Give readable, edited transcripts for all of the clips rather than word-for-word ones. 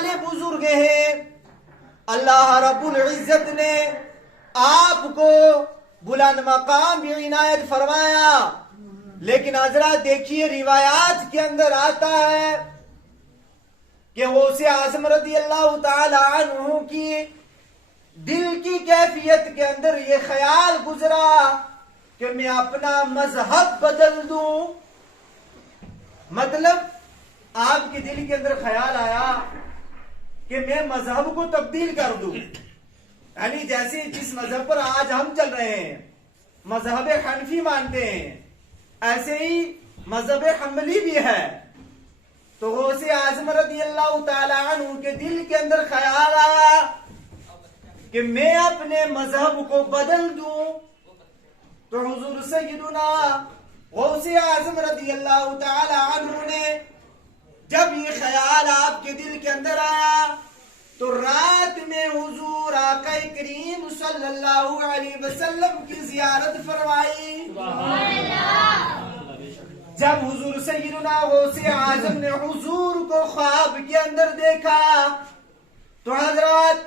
والے بزرگ ہیں. اللہ رب العزت نے آپ کو بلند مقام بھی عنایت فرمایا. لیکن حضرات دیکھیے روایات کے اندر آتا ہے کہ غوث اعظم رضی اللہ تعالی عنہ کی دل کی کیفیت کے اندر یہ خیال گزرا کہ میں اپنا مذہب بدل دوں. مطلب آپ کے دل کے اندر خیال آیا کہ میں مذہب کو تبدیل کر دوں. یعنی جیسے جس مذہب پر آج ہم چل رہے ہیں, مذہب حنفی مانتے ہیں, ایسے ہی مذہب حنبلی بھی ہے. تو غوث اعظم رضی اللہ تعالی عنہ کے دل کے اندر خیال آیا کہ میں اپنے مذہب کو بدل دوں. تو حضور سیدنا غوث اعظم رضی اللہ تعالی عنہ نے جب یہ خیال آپ کے دل کے اندر آیا تو رات میں حضور آقا کریم صلی اللہ علیہ وسلم کی زیارت فرمائی. جب حضور سیدنا غوث اعظم نے حضور کو خواب کے اندر دیکھا تو حضرات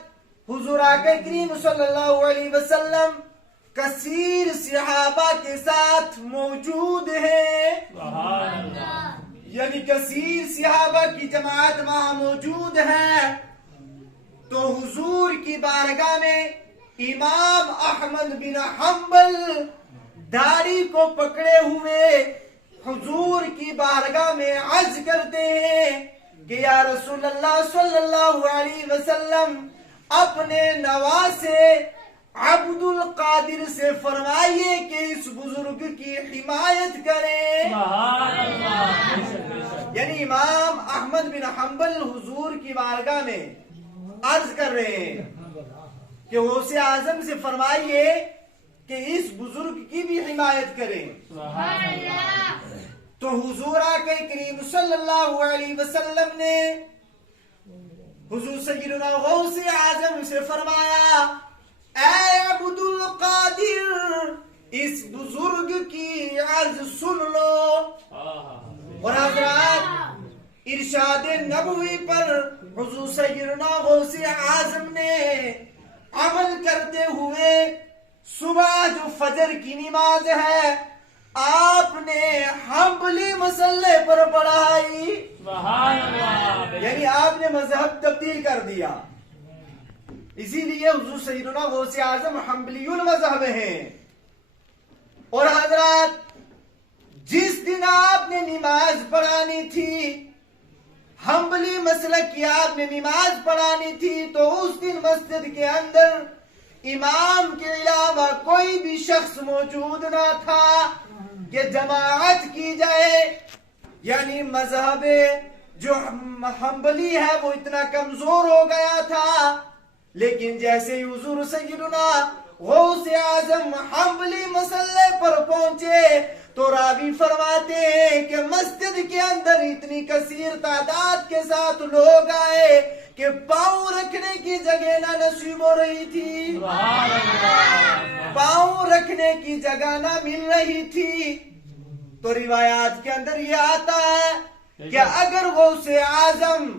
حضور آقا کریم صلی اللہ علیہ وسلم کثیر صحابہ کے ساتھ موجود ہیں. یعنی کثیر صحابہ کی جماعت وہاں موجود ہے. تو حضور کی بارگاہ میں امام احمد بن حنبل داڑھی کو پکڑے ہوئے حضور کی بارگاہ میں عرض کرتے ہیں کہ یا رسول اللہ صلی اللہ علیہ وسلم اپنے نواسے عبد القادر سے فرمائیے کہ اس بزرگ کی حمایت کریں. یعنی امام احمد بن حنبل حضور کی بارگاہ میں عرض کر رہے ہیں کہ غوث اعظم سے فرمائیے کہ اس بزرگ کی بھی حمایت کریں. تو حضور آقا کریم صلی اللہ علیہ وسلم نے حضور سیدنا غوث اعظم سے فرمایا اے عبد القادر اس بزرگ کی عرض سن لو. اور حضرات ارشاد نبوی پر حضور سیدنا غوث اعظم نے عمل کرتے ہوئے صبح جو فجر کی نماز ہے آپ نے حنبلی مسئلے پر پڑھائی. یعنی آپ نے مذہب تبدیل کر دیا. اسی لیے حضور سیدنا غوث اعظم حنبلی المذہب ہیں. اور حضرات جس دن آپ نے نماز پڑھانی تھی حنبلی مسلک کی آپ نے نماز پڑھانی تھی تو اس دن مسجد کے اندر امام کے علاوہ کوئی بھی شخص موجود نہ تھا کہ جماعت کی جائے. یعنی مذہب جو حنبلی ہے وہ اتنا کمزور ہو گیا تھا. لیکن جیسے ہی حضور سیدنا غوث اعظم حنبلی مسئلے پر پہنچے تو راوی فرماتے ہیں کہ مسجد کے اندر اتنی کثیر تعداد کے ساتھ لوگ آئے کہ پاؤں رکھنے کی جگہ نہ نصیب ہو رہی تھی. پاؤں رکھنے کی جگہ نہ مل رہی تھی. تو روایات کے اندر یہ آتا ہے کہ اگر غوث اعظم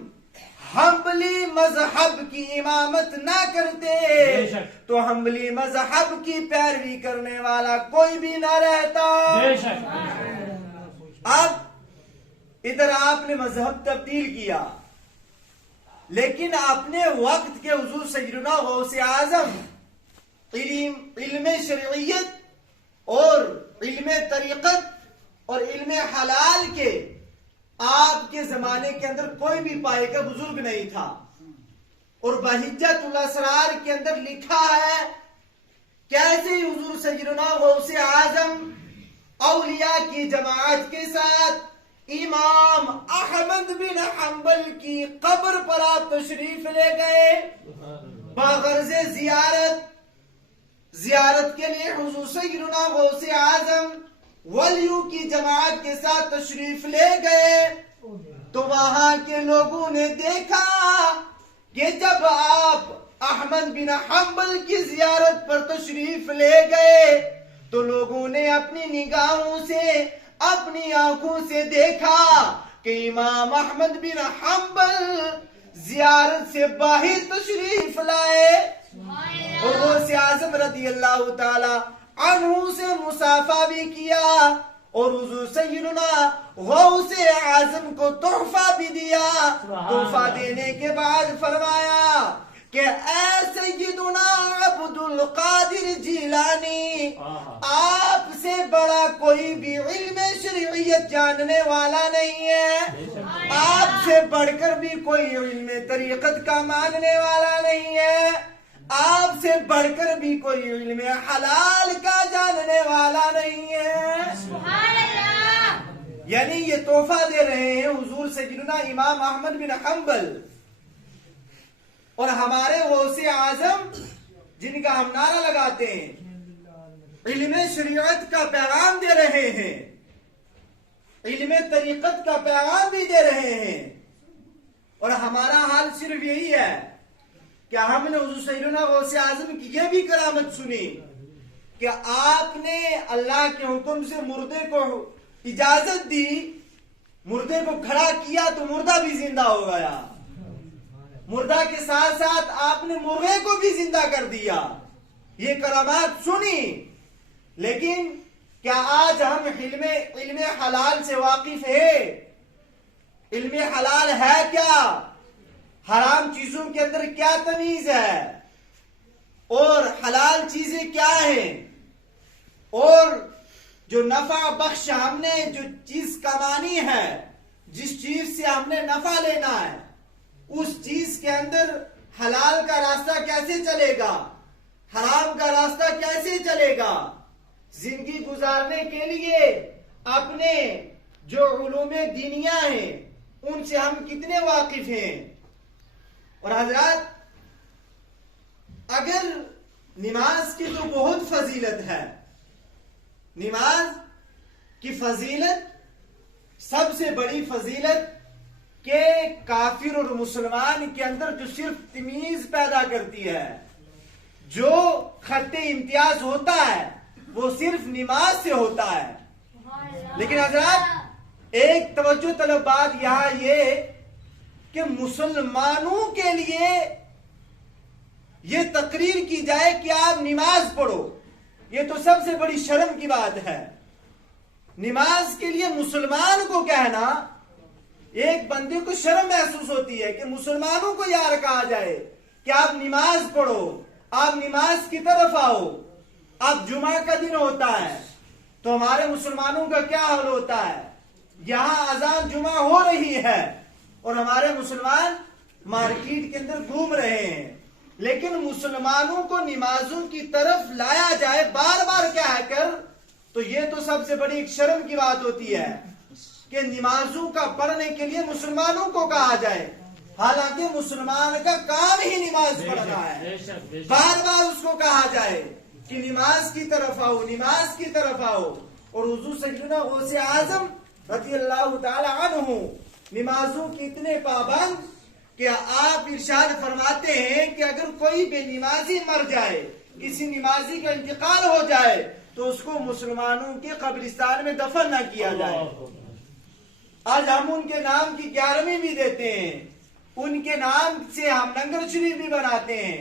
حنبلی مذہب کی امامت نہ کرتے تو حنبلی مذہب کی پیروی کرنے والا کوئی بھی نہ رہتا. اب ادھر آپ نے مذہب تبدیل کیا لیکن اپنے وقت کے حضور سیدنا غوث اعظم علم شرعیت اور علم طریقت اور علم حلال کے آپ کے زمانے کے اندر کوئی بھی پائے کا بزرگ نہیں تھا. اور بحجت الاسرار کے اندر لکھا ہے کیسے حضور سیدنا غوث اعظم اولیاء کی جماعت کے ساتھ امام احمد بن حنبل کی قبر پر آپ تشریف لے گئے بغرض زیارت کے لیے. حضور سیدنا غوث اعظم ولیوں کی جماعت کے ساتھ تشریف لے گئے تو وہاں کے لوگوں نے دیکھا کہ جب آپ احمد بن حنبل کی زیارت پر تشریف لے گئے تو لوگوں نے اپنی نگاہوں سے اپنی آنکھوں سے دیکھا کہ امام احمد بن حنبل زیارت سے باہر تشریف لائے اور غوث اعظم رضی اللہ تعالی عنہ سے مصافحہ بھی کیا اور حضور سیدنا غوث اعظم کو تحفہ بھی دیا. تحفہ دینے کے بعد فرمایا کہ اے سیدنا عبد القادر جیلانی، آپ سے بڑا کوئی بھی علم شرعیت جاننے والا نہیں ہے، آپ سے بڑھ کر بھی کوئی علم طریقت کا ماننے والا نہیں ہے، آپ سے بڑھ کر بھی کوئی علم حلال کا جاننے والا نہیں ہے. سبحان اللہ. یعنی یہ تحفہ دے رہے ہیں حضور سیدنا امام احمد بن حنبل اور ہمارے غوث اعظم جن کا ہم نعرہ لگاتے ہیں، علم شریعت کا پیغام دے رہے ہیں، علم طریقت کا پیغام بھی دے رہے ہیں. اور ہمارا حال صرف یہی ہے کہ ہم نے حضور سیدنا غوث اعظم کی یہ بھی کرامت سنی کہ آپ نے اللہ کے حکم سے مردے کو اجازت دی، مردے کو کھڑا کیا تو مردہ بھی زندہ ہو گیا، مردہ کے ساتھ ساتھ آپ نے مرغے کو بھی زندہ کر دیا. یہ کرامات سنی. لیکن کیا آج ہم علم حلال سے واقف ہے؟ علم حلال ہے کیا؟ حرام چیزوں کے اندر کیا تمیز ہے اور حلال چیزیں کیا ہیں، اور جو نفع بخش ہم نے جو چیز کمانی ہے، جس چیز سے ہم نے نفع لینا ہے، اس چیز کے اندر حلال کا راستہ کیسے چلے گا، حرام کا راستہ کیسے چلے گا. زندگی گزارنے کے لیے اپنے جو علوم دینیہ ہیں ان سے ہم کتنے واقف ہیں. اور حضرات، اگر نماز کی تو بہت فضیلت ہے، نماز کی فضیلت سب سے بڑی فضیلت کہ کافر اور مسلمان کے اندر جو صرف تمیز پیدا کرتی ہے، جو خط امتیاز ہوتا ہے وہ صرف نماز سے ہوتا ہے. لیکن حضرات ایک توجہ طلب بات یہاں یہ کہ مسلمانوں کے لیے یہ تقریر کی جائے کہ آپ نماز پڑھو، یہ تو سب سے بڑی شرم کی بات ہے. نماز کے لیے مسلمان کو کہنا، ایک بندے کو شرم محسوس ہوتی ہے کہ مسلمانوں کو یار کہا جائے کہ آپ نماز پڑھو، آپ نماز کی طرف آؤ. اب جمعہ کا دن ہوتا ہے تو ہمارے مسلمانوں کا کیا حال ہوتا ہے؟ یہاں اذان جمعہ ہو رہی ہے اور ہمارے مسلمان مارکیٹ کے اندر گھوم رہے ہیں. لیکن مسلمانوں کو نمازوں کی طرف لایا جائے بار بار کہہ کر، تو یہ تو سب سے بڑی ایک شرم کی بات ہوتی ہے کہ نمازوں کا پڑھنے کے لیے مسلمانوں کو کہا جائے، حالانکہ مسلمان کا کام ہی نماز پڑھنا ہے. بار بار اس کو کہا جائے کہ نماز کی طرف آؤ، نماز کی طرف آؤ. اور حضور سیدنا غوث اعظم رضی اللہ تعالی عنہ نمازوں کی اتنے پابند کہ آپ ارشاد فرماتے ہیں کہ اگر کوئی بے نمازی مر جائے، کسی نمازی کا انتقال ہو جائے تو اس کو مسلمانوں کے قبرستان میں دفن نہ کیا جائے. آج ہم ان کے نام کی 11ویں بھی دیتے ہیں، ان کے نام سے ہم لنگر شریف بھی بناتے ہیں،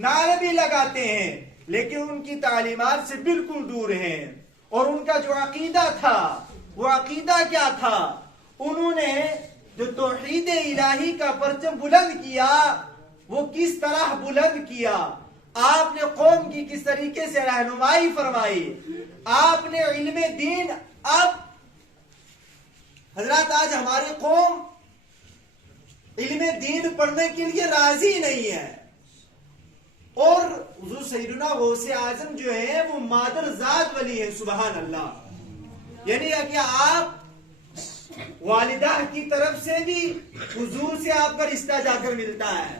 نعرے بھی لگاتے ہیں، لیکن ان کی تعلیمات سے بالکل دور ہیں. اور ان کا جو عقیدہ تھا وہ عقیدہ کیا تھا؟ انہوں نے جو توحید الہی کا پرچم بلند کیا وہ کس طرح بلند کیا؟ آپ نے قوم کی کس طریقے سے رہنمائی فرمائی؟ آپ نے علم دین. اب حضرات آج ہماری قوم علم دین پڑھنے کے لیے راضی نہیں ہے. اور حضور سیدنا غوث اعظم جو ہے وہ مادر ذات ولی ہے. سبحان اللہ. یعنی کہ آپ والدہ کی طرف سے بھی حضور سے آپ کا رشتہ جا کر ملتا ہے،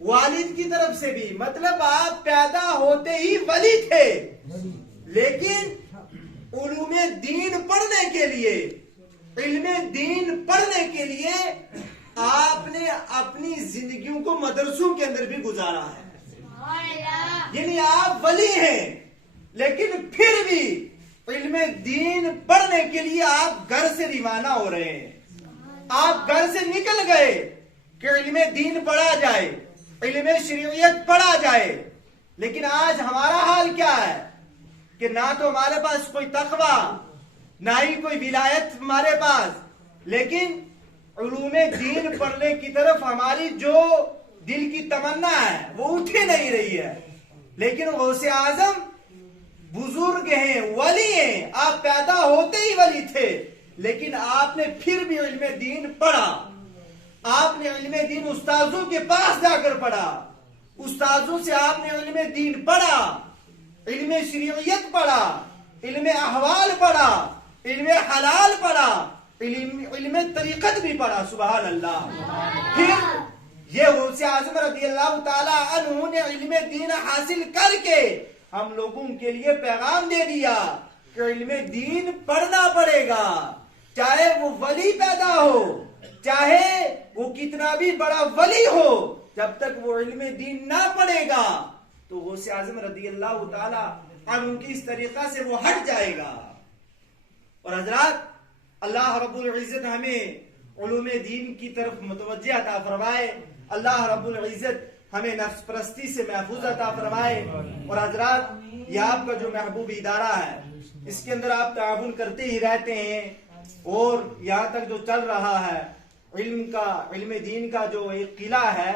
والد کی طرف سے بھی، مطلب آپ پیدا ہوتے ہی ولی تھے. لیکن علوم دین پڑھنے کے لیے، علم دین پڑھنے کے لیے آپ نے اپنی زندگیوں کو مدرسوں کے اندر بھی گزارا ہے. یعنی آپ ولی ہیں لیکن پھر بھی علم دین پڑھنے کے لیے آپ گھر سے روانہ ہو رہے ہیں. آپ گھر سے نکل گئے کہ علم دین پڑھا جائے، علم شریعت پڑھا جائے، لیکن آج ہمارا حال کیا ہے کہ نہ تو ہمارے پاس کوئی تقوی، نہ ہی کوئی ولایت ہمارے پاس، لیکن علوم دین پڑھنے کی طرف ہماری جو دل کی تمنا ہے وہ اٹھ ہی نہیں رہی ہے۔ لیکن غوث اعظم بزرگ ہیں، ولی ہیں، آپ پیدا ہوتے ہی ولی تھے، لیکن آپ نے پھر بھی علم دین پڑھا۔ آپ نے علم دین استاذوں کے پاس جا کر پڑھا، استاذوں سے آپ نے علم دین پڑھا، علم شریعت پڑھا، علم احوال پڑھا، علم حلال پڑھا، علم طریقت بھی پڑھا۔ سبحان اللہ۔ پھر یہ غوث اعظم رضی اللہ تعالی عنہ نے علم دین حاصل کر کے ہم لوگوں کے لیے پیغام دے دیا کہ علم دین پڑھنا پڑے گا، چاہے وہ ولی پیدا ہو، چاہے وہ کتنا بھی بڑا ولی ہو، جب تک وہ علم دین نہ پڑھے گا تو غوث اعظم رضی اللہ تعالی عنہ کی اس طریقہ سے وہ ہٹ جائے گا۔ اور حضرات، اللہ رب العزت ہمیں علوم دین کی طرف متوجہ عطا فرمائے، اللہ رب العزت ہمیں نفس پرستی سے محفوظ عطا فرمائے۔ اور حضرات، یہ آپ کا جو محبوب ادارہ ہے، اس کے اندر آپ تعاون کرتے ہی رہتے ہیں، اور یہاں تک جو چل رہا ہے علم دین کا جو ایک قلعہ ہے